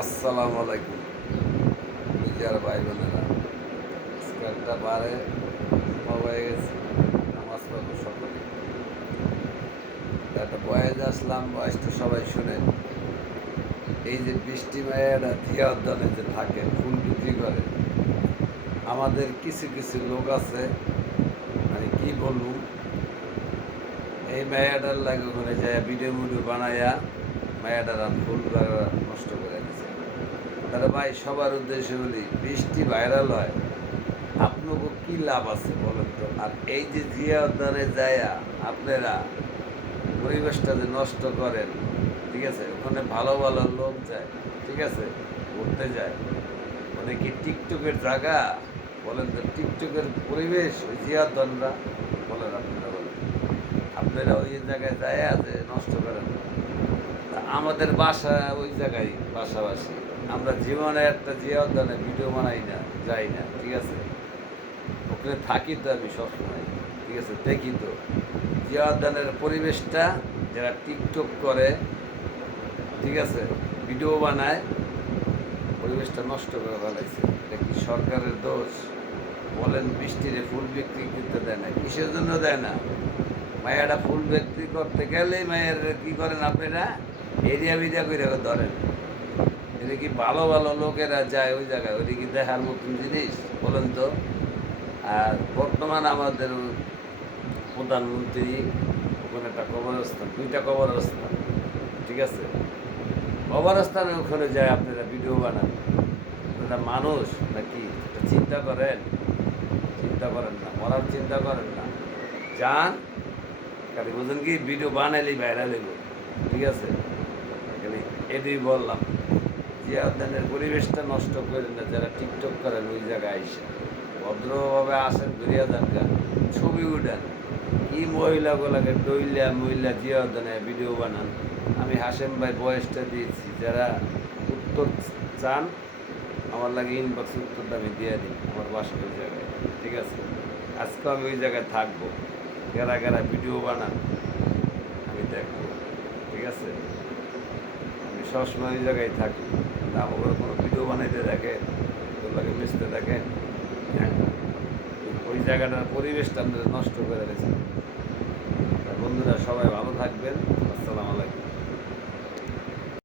আসসালামু আলাইকুম নিজের ভাই বোনেরা। একটা বারে হয়ে গেছে নামাজ পড়বো সকলে। একটা বয়েজ আসলাম, বয়সটা সবাই শুনেন। এই যে বৃষ্টি মায়েরা দিয়া উদ্যানে যে থাকে, ফুল বিক্রি করে, আমাদের কিছু কিছু লোক আছে, মানে কি বলবো, এই মায়াটার লাগে ওখানে যায় ভিডিও ভিডিও বানাইয়া মায়াটারা ফুল নষ্ট করে দিচ্ছে। তাহলে ভাই সবার উদ্দেশ্যে বলি, বৃষ্টি ভাইরাল হয়, আপনাকে কি লাভ আছে বলেন তো? আর এই যে জিয়া উদ্যানে যায় আপনারা পরিবেশটা যে নষ্ট করেন, ঠিক আছে, ওখানে ভালো ভালো লোক যায়, ঠিক আছে, ঘুরতে যায়, মানে কি টিকটকের জায়গা বলেন তো? টিকটকের পরিবেশ ওই জিয়া উদ্যানরা বলেন, আপনারা বলেন, আপনারা ওই জায়গায় যায় যে নষ্ট করেন। আমাদের বাসা ওই জায়গায় পাশাপাশি, আমরা জীবনে একটা জিয়া উদ্যানে ভিডিও বানাই না, যাই না, ঠিক আছে, ওখানে থাকি তো আমি সবসময়, ঠিক আছে, দেখি তো জিয়া উদ্যানের পরিবেশটা, যারা টিকটক করে, ঠিক আছে, ভিডিও বানায়, পরিবেশটা নষ্ট করে ফেলাইছে। এটা কি সরকারের দোষ বলেন? বৃষ্টিরে ফুল বিক্রি করতে দেয় না, কিসের জন্য দেয় না? মায়েরা ফুল বিক্রি করতে গেলেই মায়ের কি করেন আপনারা? এরিয়া বিরিয়া করে ধরেন। এটা কি ভালো ভালো লোকেরা যায় ওই জায়গায়? ওইটা কি দেখার মতন জিনিস বলেন তো? আর বর্তমান আমাদের প্রধানমন্ত্রী ওখানে একটা কবরস্থান, দুইটা কবরস্থান, ঠিক আছে, কবরস্থানের ওখানে যায় আপনারা ভিডিও বানান। আপনারা মানুষ নাকি? এটা চিন্তা করেন? চিন্তা করেন না, মরার চিন্তা করেন না, যান খালি বুঝেন কি ভিডিও বানাইলেই ভাইরাল হইব, ঠিক আছে। এখানে এটাই বললাম, জিয়া উদ্যানের পরিবেশটা নষ্ট করেন না, যারা টিকটক করেন ওই জায়গায় আইসে ভদ্রভাবে আসেন, ঘুরিয়া যান, ছবি উঠান। কি মহিলাগুলোকে টইলা মহিলা জিয়া উদ্যানে ভিডিও বানান। আমি হাসেম ভাই বয়সটা দিয়েছি, যারা উত্তর চান আমার লাগে ইনবক্সে উত্তরটা আমি দিয়ে দিই, আমার বাসা ওই জায়গায়, ঠিক আছে। আজকেও আমি ওই জায়গায় থাকবো, যারা যারা ভিডিও বানান আমি দেখবো, ঠিক আছে। আমি সবসময় ওই জায়গায় থাকি, কিন্তু আমার কোনো ভিডিও বানাইতে দেখেন, ওগুলোকে মিশতে দেখেন, হ্যাঁ, ওই জায়গাটার পরিবেশটা আমাদের নষ্ট করে দিয়েছে। বন্ধুরা সবাই ভালো থাকবেন। আসসালামু আলাইকুম।